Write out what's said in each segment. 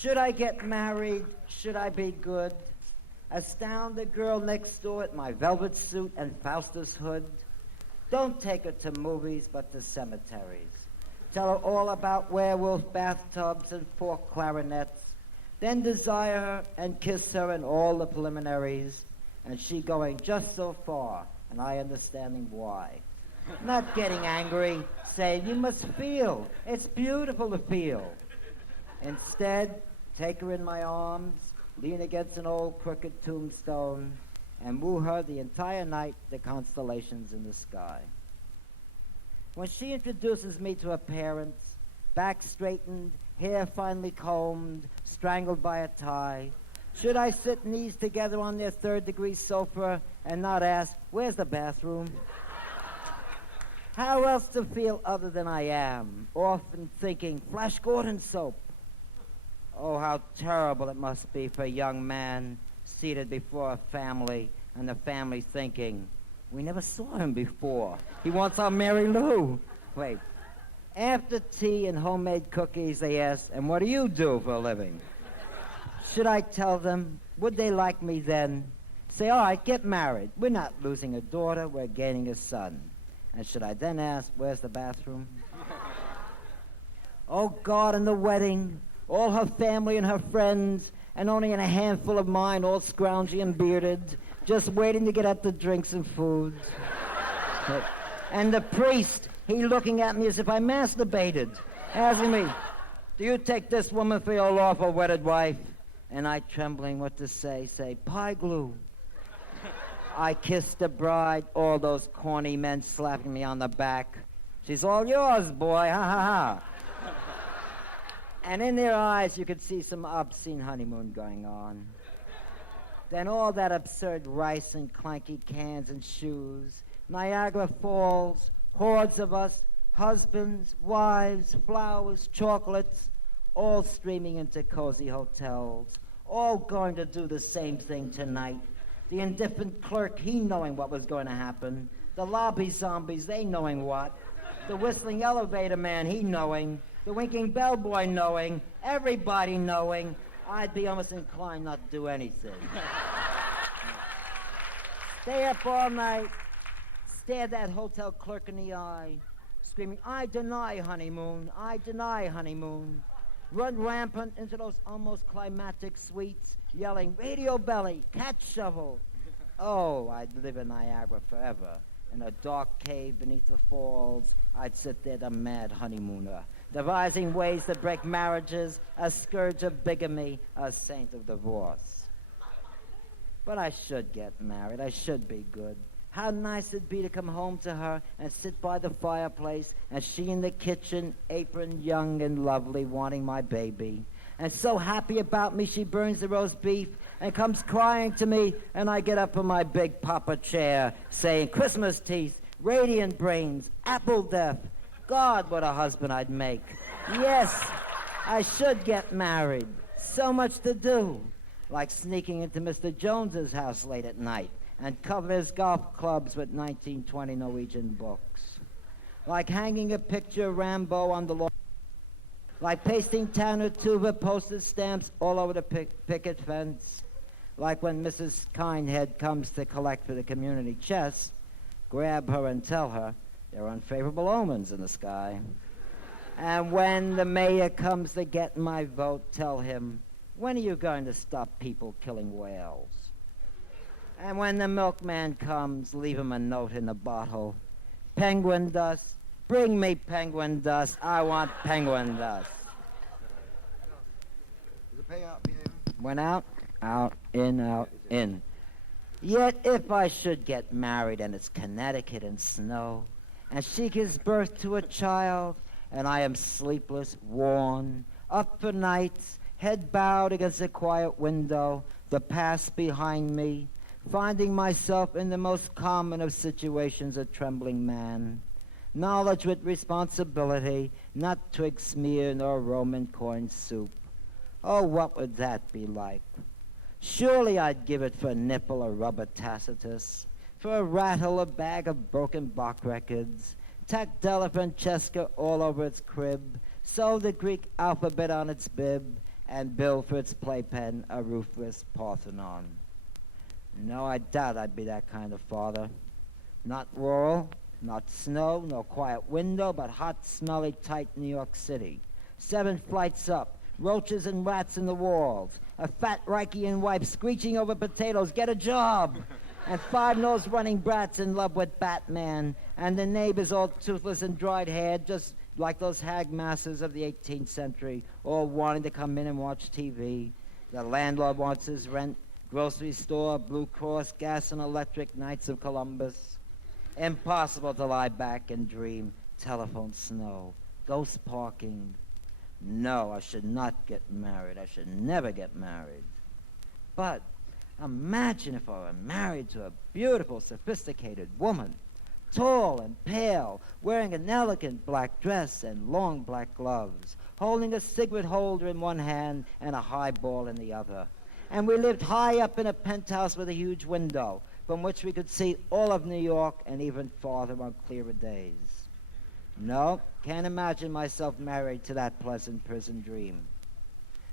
Should I get married? Should I be good? Astound the girl next door at my velvet suit and Faustus hood. Don't take her to movies, but to cemeteries. Tell her all about werewolf bathtubs and forked clarinets. Then desire her and kiss her and all the preliminaries. And she going just so far, and I understanding why. Not getting angry, saying, you must feel. It's beautiful to feel. Instead, take her in my arms, lean against an old crooked tombstone, and woo her the entire night, the constellations in the sky. When she introduces me to her parents, back straightened, hair finely combed, strangled by a tie, should I sit knees together on their third-degree sofa and not ask, where's the bathroom? How else to feel other than I am, often thinking, Flash Gordon soap. Oh, how terrible it must be for a young man seated before a family, and the family thinking, we never saw him before. He wants our Mary Lou. Wait. After tea and homemade cookies, they ask, and what do you do for a living? Should I tell them? Would they like me then? Say, all right, get married. We're not losing a daughter, we're gaining a son. And should I then ask, where's the bathroom? Oh, God, in the wedding, all her family and her friends, and only in a handful of mine, all scroungy and bearded, just waiting to get at the drinks and foods. And the priest, he looking at me as if I masturbated, asking me, do you take this woman for your lawful wedded wife? And I, trembling what to say, pie glue. I kissed the bride, all those corny men slapping me on the back. She's all yours, boy, ha ha ha. And in their eyes, you could see some obscene honeymoon going on. Then all that absurd rice and clanky cans and shoes, Niagara Falls, hordes of us, husbands, wives, flowers, chocolates, all streaming into cozy hotels, all going to do the same thing tonight. The indifferent clerk, he knowing what was going to happen. The lobby zombies, they knowing what. The whistling elevator man, he knowing. The winking bellboy knowing. Everybody knowing. I'd be almost inclined not to do anything. Stay up all night, stare that hotel clerk in the eye, screaming, I deny honeymoon, I deny honeymoon. Run rampant into those almost climatic suites, yelling, radio belly, cat shovel. Oh, I'd live in Niagara forever. In a dark cave beneath the falls, I'd sit there, the mad honeymooner, devising ways to break marriages, a scourge of bigamy, a saint of divorce. But I should get married. I should be good. How nice it'd be to come home to her and sit by the fireplace, and she in the kitchen, apron young and lovely, wanting my baby. And so happy about me, she burns the roast beef and comes crying to me, and I get up from my big papa chair, saying, Christmas teeth, radiant brains, apple death. God, what a husband I'd make. Yes, I should get married. So much to do. Like sneaking into Mr. Jones's house late at night and cover his golf clubs with 1920 Norwegian books. Like hanging a picture of Rambo on the lawn. Like pasting Tanner Tuva postage stamps all over the picket fence. Like when Mrs. Kindhead comes to collect for the community chest, grab her and tell her there are unfavorable omens in the sky. And when the mayor comes to get my vote, tell him, when are you going to stop people killing whales? And when the milkman comes, leave him a note in the bottle. Penguin dust, bring me penguin dust. I want penguin dust. Does it pay out, Pierre? Went out, out, in. Yet if I should get married and it's Connecticut and snow, and she gives birth to a child, and I am sleepless, worn, up for nights, head bowed against a quiet window, the past behind me, finding myself in the most common of situations a trembling man. Knowledge with responsibility, not twig smear nor Roman coin soup. Oh, what would that be like? Surely I'd give it for a nipple or rubber Tacitus, for a rattle, a bag of broken Bach records, tack Della Francesca all over its crib, sew the Greek alphabet on its bib, and build for its playpen a roofless Parthenon. No, I doubt I'd be that kind of father. Not rural, not snow, no quiet window, but hot, smelly, tight New York City. 7 flights up, roaches and rats in the walls, a fat Reichian wife screeching over potatoes, get a job, and 5 nose-running brats in love with Batman, and the neighbors all toothless and dried-haired, just like those hag masses of the 18th century, all wanting to come in and watch TV. The landlord wants his rent, grocery store, Blue Cross, gas and electric, Knights of Columbus. Impossible to lie back and dream. Telephone snow, ghost parking. No, I should not get married. I should never get married. But imagine if I were married to a beautiful, sophisticated woman, tall and pale, wearing an elegant black dress and long black gloves, holding a cigarette holder in one hand and a highball in the other. And we lived high up in a penthouse with a huge window from which we could see all of New York and even farther on clearer days. No, can't imagine myself married to that pleasant prison dream.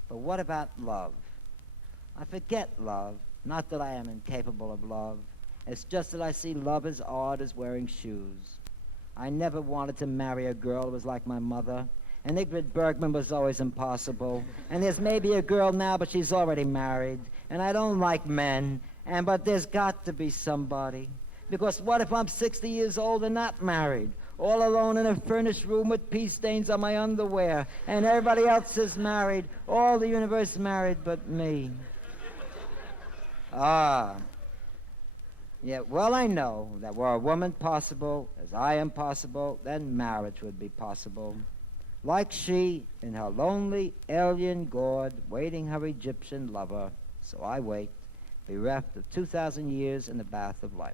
But what about love? I forget love, not that I am incapable of love. It's just that I see love as odd as wearing shoes. I never wanted to marry a girl who was like my mother. And Ingrid Bergman was always impossible. And there's maybe a girl now, but she's already married. And I don't like men. But there's got to be somebody. Because what if I'm 60 years old and not married? All alone in a furnished room with pea stains on my underwear. And everybody else is married. All the universe married but me. Yeah, well, I know that were a woman possible, as I am possible, then marriage would be possible. Like she, in her lonely alien gourd, waiting her Egyptian lover. So I wait, bereft of 2,000 years in the bath of life.